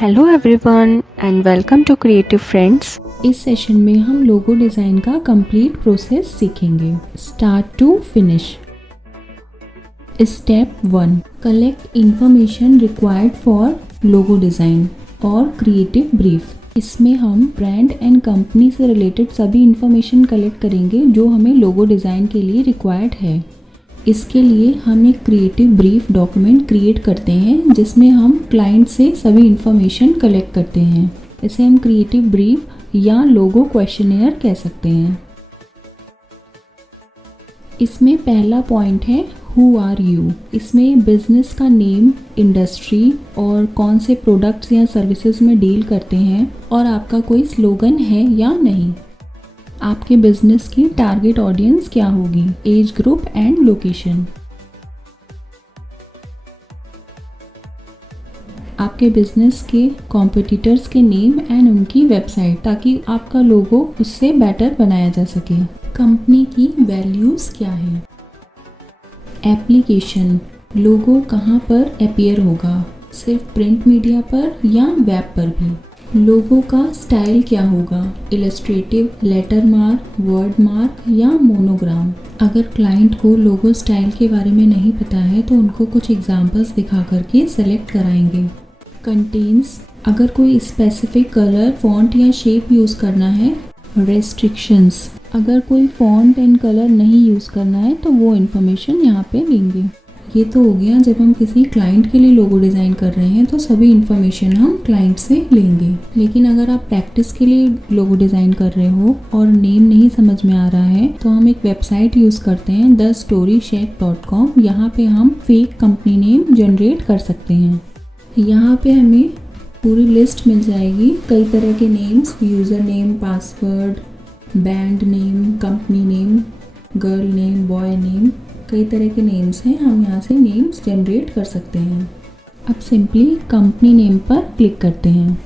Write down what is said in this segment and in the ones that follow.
Hello everyone and welcome to creative friends. इस session में हम लोगो डिज़ाइन का कंप्लीट प्रोसेस सीखेंगे start to finish. Step 1, collect information required for logo design और creative brief. इसमें हम ब्रांड एंड कंपनी से रिलेटेड सभी इंफॉर्मेशन कलेक्ट करेंगे जो हमें लोगो डिज़ाइन के लिए रिक्वायर्ड है। इसके लिए हम एक क्रिएटिव ब्रीफ डॉक्यूमेंट क्रिएट करते हैं जिसमें हम क्लाइंट से सभी इंफॉर्मेशन कलेक्ट करते हैं। इसे हम क्रिएटिव ब्रीफ या लोगो क्वेश्चनेयर कह सकते हैं। इसमें पहला पॉइंट है हु आर यू। इसमें बिजनेस का नेम, इंडस्ट्री और कौन से प्रोडक्ट्स या सर्विसेज में डील करते हैं और आपका कोई स्लोगन है या नहीं। आपके बिजनेस की टारगेट ऑडियंस क्या होगी, एज ग्रुप एंड लोकेशन। आपके बिजनेस के कॉम्पिटिटर्स के नेम एंड उनकी वेबसाइट ताकि आपका लोगो उससे बेटर बनाया जा सके। कंपनी की वैल्यूज़ क्या है। एप्लीकेशन, लोगो कहाँ पर अपीयर होगा, सिर्फ प्रिंट मीडिया पर या वेब पर भी। लोगो का स्टाइल क्या होगा, illustrative, letter mark, word mark या मोनोग्राम। अगर क्लाइंट को लोगो स्टाइल के बारे में नहीं पता है तो उनको कुछ एग्जांपल्स दिखा करके सेलेक्ट कराएंगे। कंटेन्स, अगर कोई स्पेसिफिक कलर, फॉन्ट या शेप यूज़ करना है। रेस्ट्रिक्शंस, अगर कोई फॉन्ट एंड कलर नहीं यूज़ करना है तो वो इन्फॉर्मेशन यहाँ पे लेंगे। ये तो हो गया जब हम किसी क्लाइंट के लिए लोगो डिज़ाइन कर रहे हैं तो सभी इन्फॉर्मेशन हम क्लाइंट से लेंगे। लेकिन अगर आप प्रैक्टिस के लिए लोगो डिज़ाइन कर रहे हो और नेम नहीं समझ में आ रहा है तो हम एक वेबसाइट यूज़ करते हैं thestoryshack.com। यहाँ पे हम फेक कंपनी नेम जनरेट कर सकते हैं। यहाँ पे हमें पूरी लिस्ट मिल जाएगी कई तरह के names, user name, password, band name, company name, girl name, boy name, कई तरह के नेम्स हैं। हम यहाँ से नेम्स जनरेट कर सकते हैं। अब सिंपली कंपनी नेम पर क्लिक करते हैं।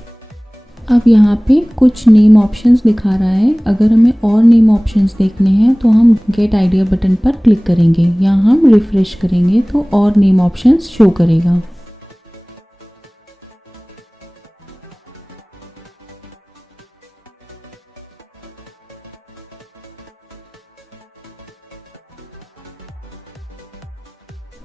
अब यहाँ पे कुछ नेम ऑप्शंस दिखा रहा है। अगर हमें और नेम ऑप्शंस देखने हैं तो हम गेट आइडिया बटन पर क्लिक करेंगे। यहाँ हम रिफ्रेश करेंगे तो और नेम ऑप्शंस शो करेगा।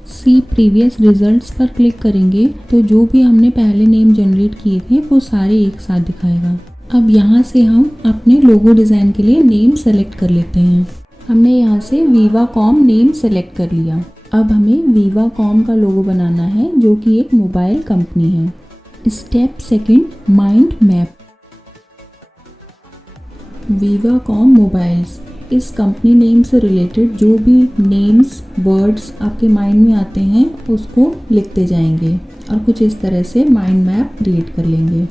सी प्रीवियस रिजल्ट्स पर क्लिक करेंगे तो जो भी हमने पहले नेम जनरेट किए थे वो सारे एक साथ दिखाएगा। अब यहाँ से हम अपने लोगो डिज़ाइन के लिए नेम सेलेक्ट कर लेते हैं। हमने यहाँ से विवाकॉम नेम सेलेक्ट कर लिया। अब हमें विवाकॉम का लोगो बनाना है जो कि एक मोबाइल कंपनी है। Step second, mind map. Vivacom mobiles, इस कंपनी नेम से रिलेटेड जो भी नेम्स, वर्ड्स आपके माइंड में आते हैं उसको लिखते जाएंगे और कुछ इस तरह से माइंड मैप क्रिएट कर लेंगे।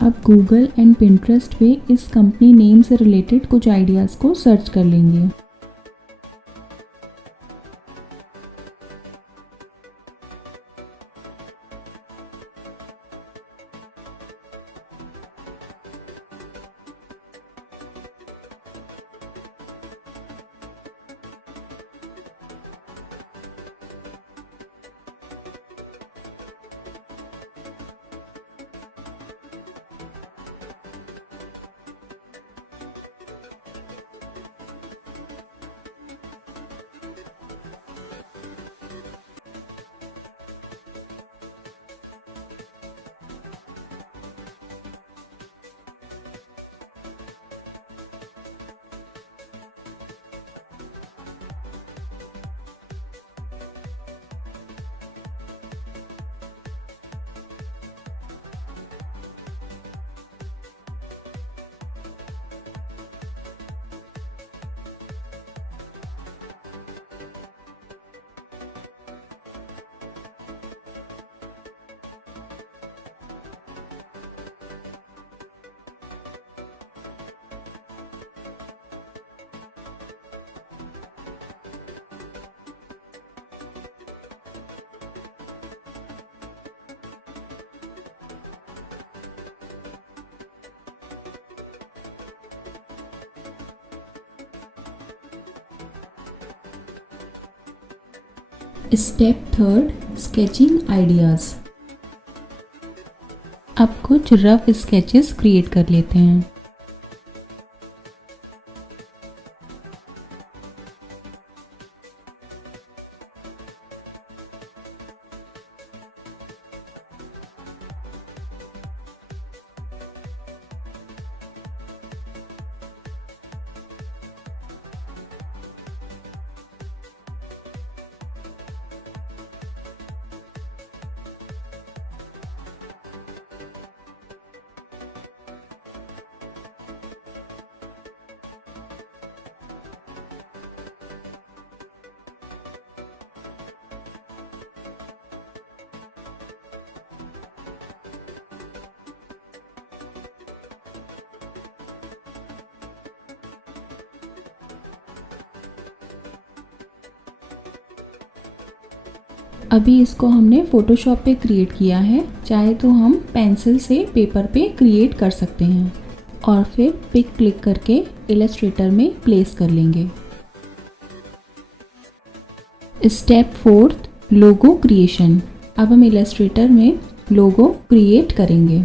अब गूगल एंड पिंटरेस्ट पे इस कंपनी नेम से रिलेटेड कुछ आइडियाज़ को सर्च कर लेंगे। Step third, sketching ideas. अब कुछ रफ स्केचेस क्रिएट कर लेते हैं। अभी इसको हमने फ़ोटोशॉप पे क्रिएट किया है, चाहे तो हम पेंसिल से पेपर पे क्रिएट कर सकते हैं और फिर पिक क्लिक करके इलस्ट्रेटर में प्लेस कर लेंगे। स्टेप फोर्थ, लोगो क्रिएशन। अब हम इलस्ट्रेटर में लोगो क्रिएट करेंगे।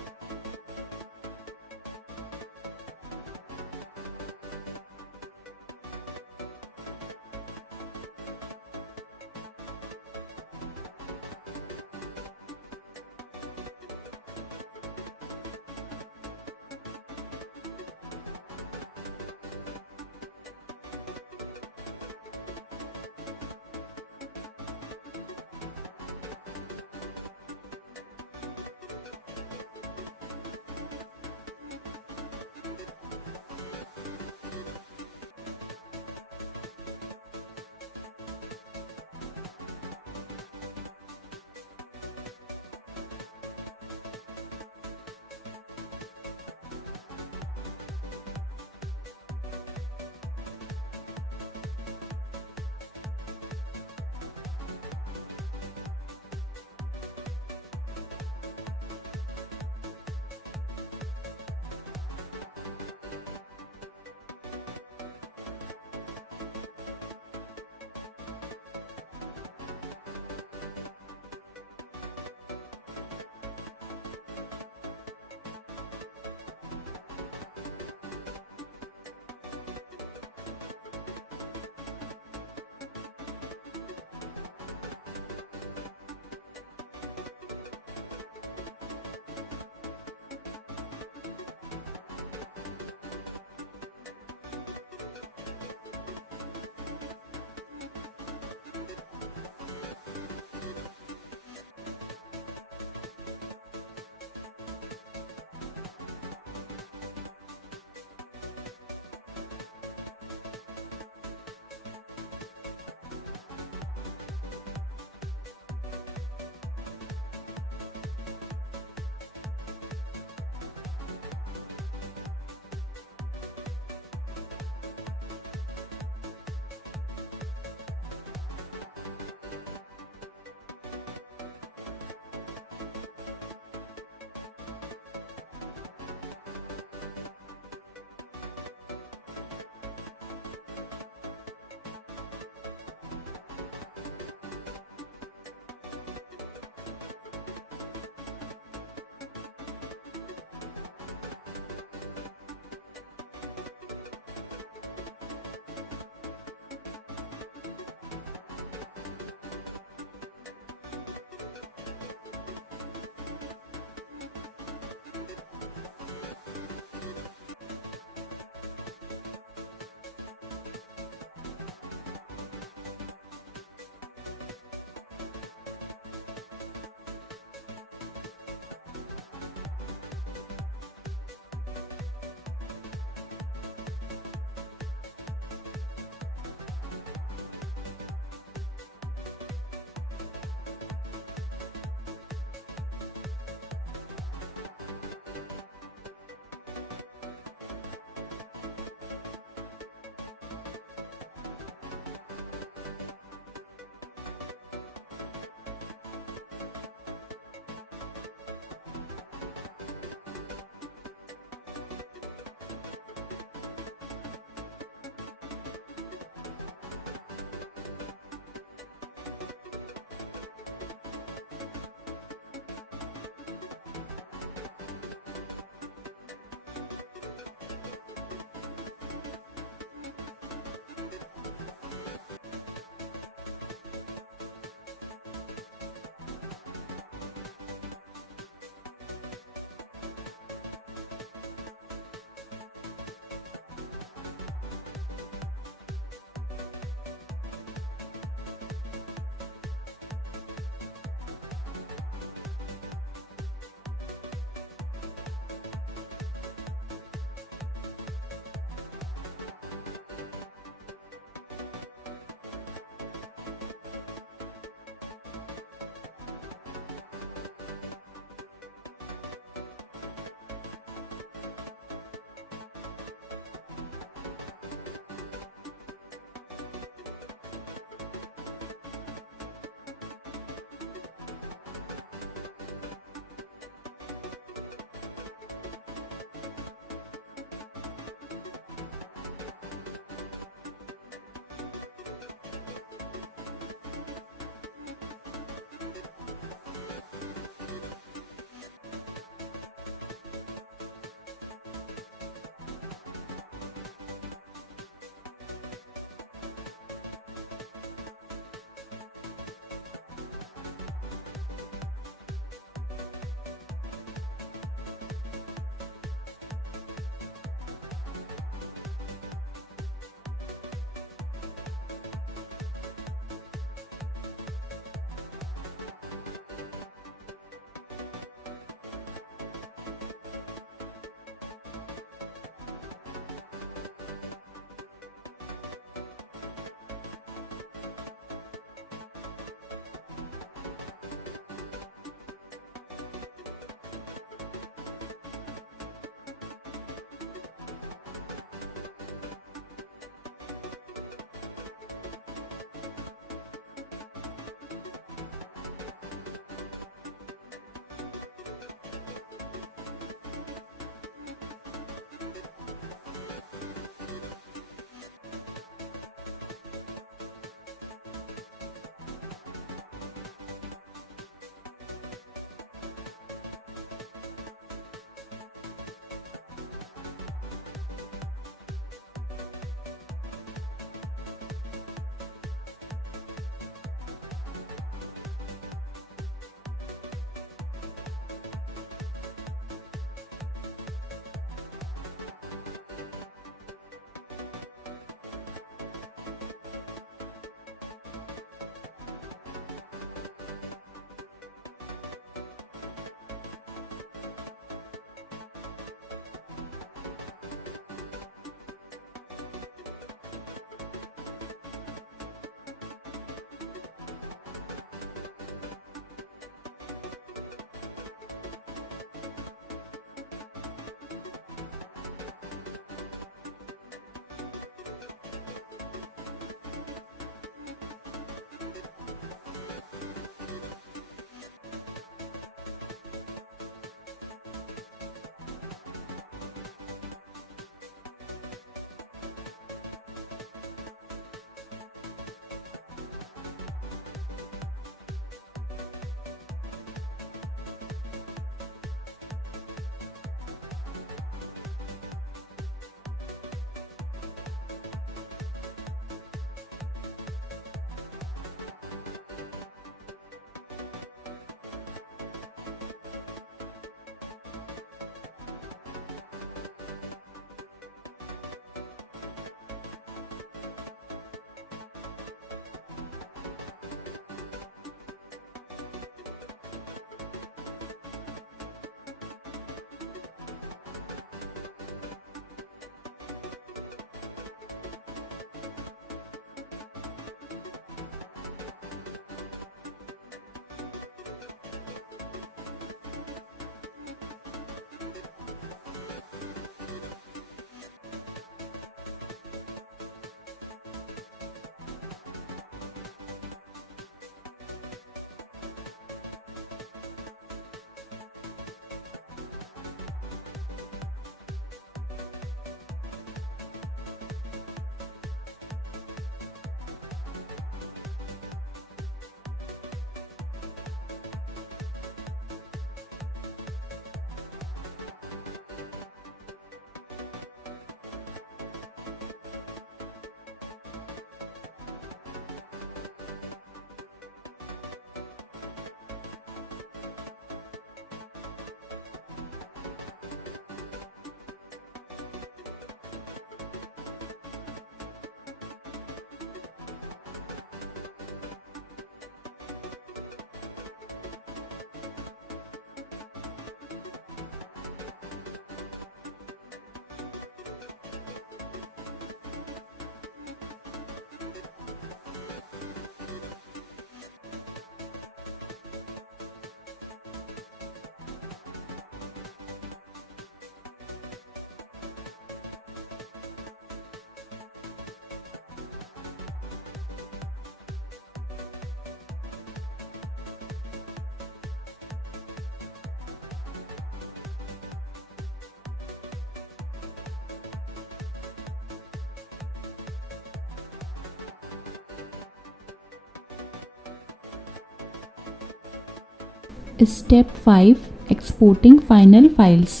Step 5 exporting final files.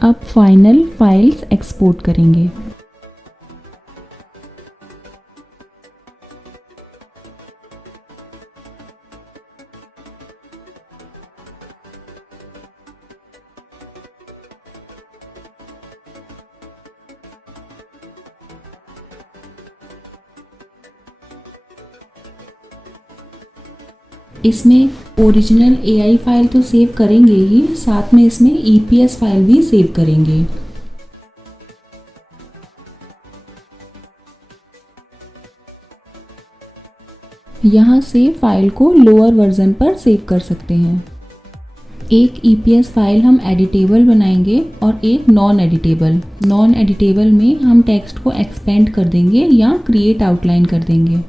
अब फाइनल फाइल्स एक्सपोर्ट करेंगे। इसमें ओरिजिनल AI फाइल तो सेव करेंगे ही, साथ में इसमें EPS फाइल भी सेव करेंगे। यहाँ से फाइल को लोअर वर्जन पर सेव कर सकते हैं। एक EPS फाइल हम एडिटेबल बनाएंगे और एक नॉन एडिटेबल। नॉन एडिटेबल में हम टेक्स्ट को एक्सपेंड कर देंगे या क्रिएट आउटलाइन कर देंगे।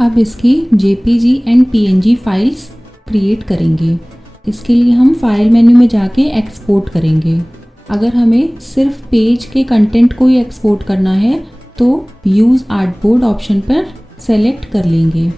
अब इसकी JPG and PNG files create करेंगे। इसके लिए हम फाइल मेन्यू में जाके एक्सपोर्ट करेंगे। अगर हमें सिर्फ पेज के कंटेंट को ही एक्सपोर्ट करना है तो यूज़ आर्टबोर्ड ऑप्शन पर सेलेक्ट कर लेंगे।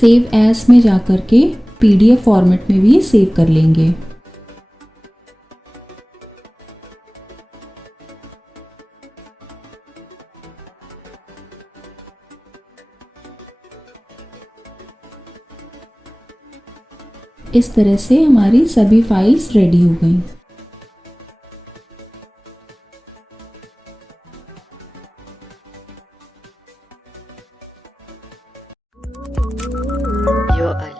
सेव एज में जाकर के PDF फॉर्मेट में भी सेव कर लेंगे। इस तरह से हमारी सभी फाइल्स रेडी हो गई। You're a